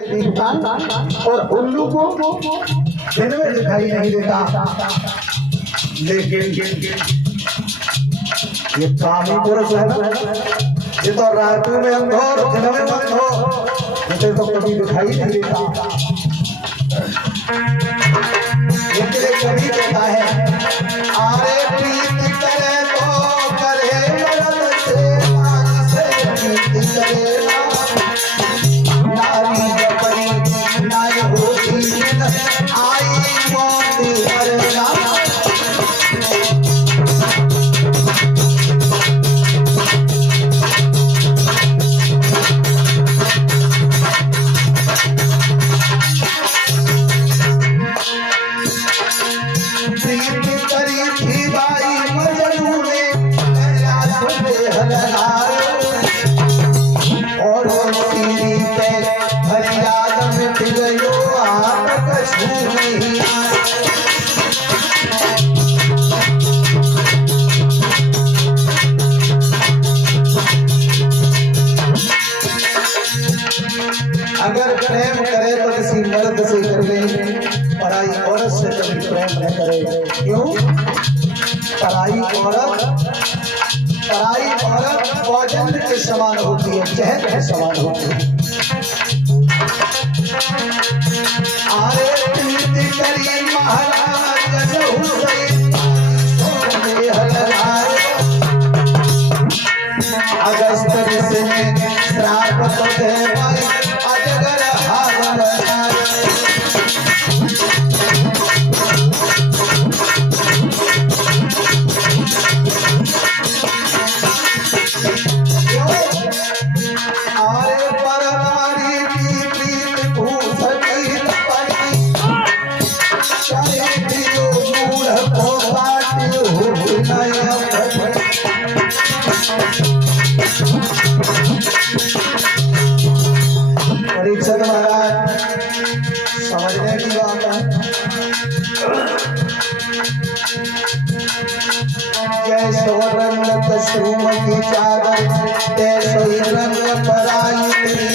और उल्लू को दिन में दिखाई नहीं देता, लेकिन ये कामी पुरुष है ना, ये तो रात में अंधो और दिन में अंधो, मुझे तो कभी दिखाई नहीं देता। इसलिए कभी कहता है, आरे प्रीति करे तो करे मर्द से, नारी से प्रीति करे नारी जपरी नाय होती आई मोती हरना। प्रीति करी थी बाई मजनू ने और सीरी पे फरियाद में गयो आप कछु नहीं। अगर प्रेम करे तो किसी मर्द से कर ले, पराई औरत से कभी प्रेम न करे। क्यों? पराई औरत भोजन के समान होती है, जहर के समान होती है। आरे प्रीति करी महाराज हुसैन अगस्त में श्राप तो दे भाई अजगर हार परीक्षक महाराज समझने की बात है। जैसो रंग कसुम की चादर तैसो ही रंग पराई तेरी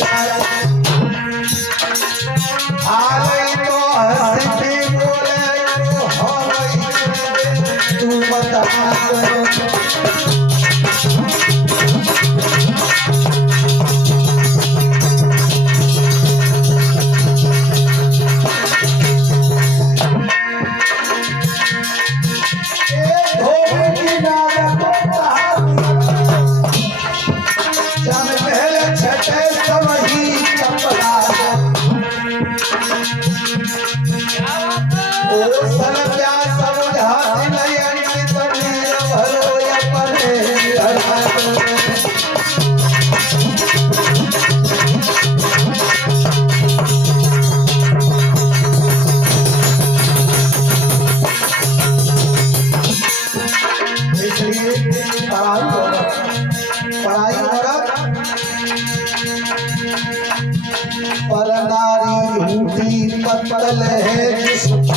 हालई तो हंसती बोले तो हवई तू बता पर नारी झूठी पत्तल है जिसको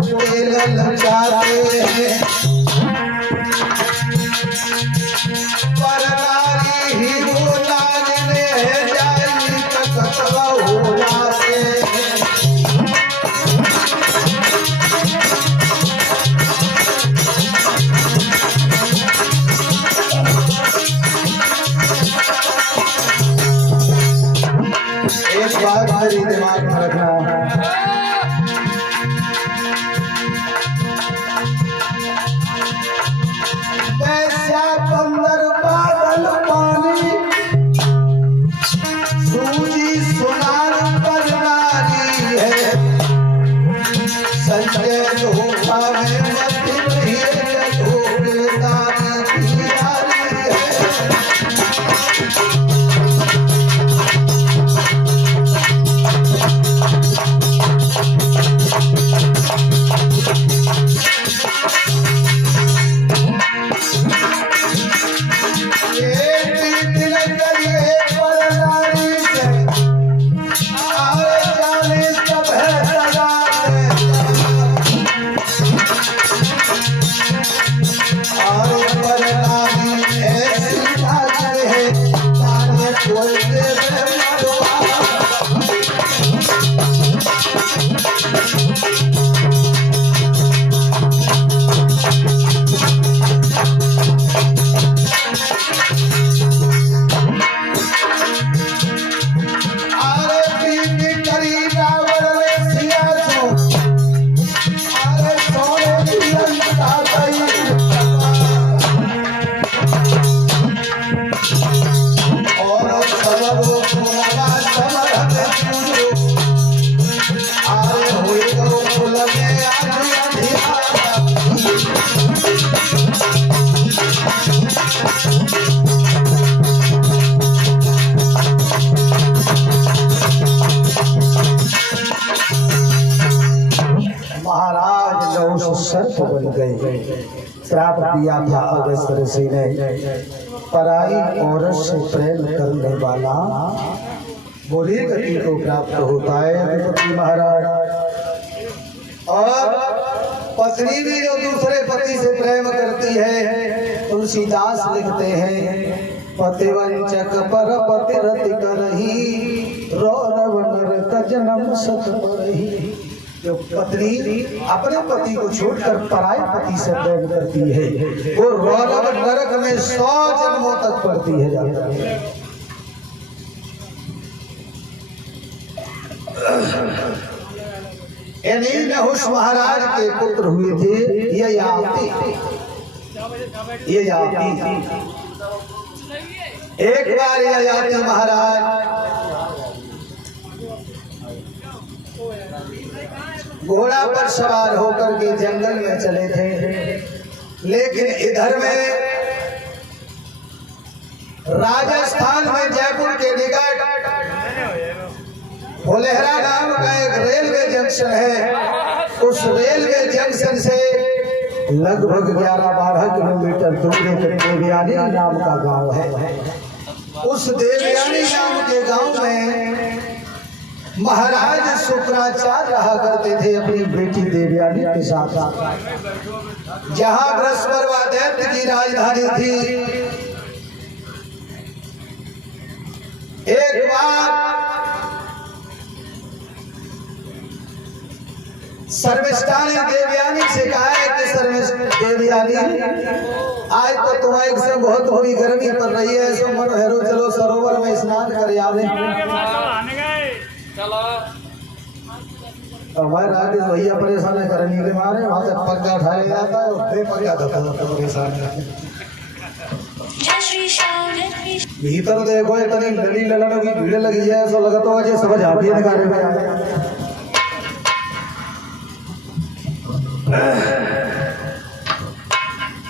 तेल लचाते हैं। पर नारी ही वो नागने जाई कतवा हो जाते हैं। एक बात मेरे दिमाग में रखना, ऐसा बंदर बादल पानी सूजी सुनार पर नारी है। संजय धोखा में मत रहिए, धोखेदारी की नारी है। सर्प बन गए। श्राप दिया था अगस्त ऋषि ने, पराई औरत से प्रेम करने वाला बुरी गति को प्राप्त होता है। अधिपति महाराज और पत्नी भी जो दूसरे पति से प्रेम करती है, तुलसीदास लिखते हैं पतिवंचक पर पतिरति करही रौरव नरक जन्म सत परही। जो पत्नी अपने पति को छोड़कर पराये पति से प्रेम करती है, वो रौरव नरक में 100 जन्मों तक पड़ती है जाती है। नहुष महाराज के पुत्र हुए थे ययाति। एक बार ययाति महाराज घोड़ा पर सवार होकर के जंगल में चले थे, लेकिन इधर में राजस्थान में जयपुर के निकट फुलेहरा नाम का एक रेलवे जंक्शन है। उस रेलवे जंक्शन से लगभग 11-12 किलोमीटर दूर एक देवयानी नाम का गांव है। उस देवयानी नाम के गांव में महाराज शुक्राचार्य रहा करते थे अपनी बेटी देवयानी के साथ, जहां बृहस्पति दैत्य की राजधानी थी। एक बार सर्विष्ठा ने देवयानी से कहा है कि देवयानी आज तो तुम्हारे से बहुत थोड़ी गर्मी पड़ रही है, सो मनोहरो चलो सरोवर में स्नान कर आवे। हमारे राजेश भैया परेशान करने के मारे वहां से पक्का उठा ले जाता है और पक्का धोता परेशान। भीतर देखो इतनी लली ललन की भीड़ लगी है, ऐसा लगता होगा जैसे समझ आप ही निकाले हुए।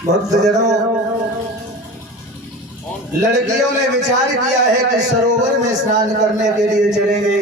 भक्तजनों, लड़कियों ने विचार किया है कि सरोवर में स्नान करने के लिए चलेंगे।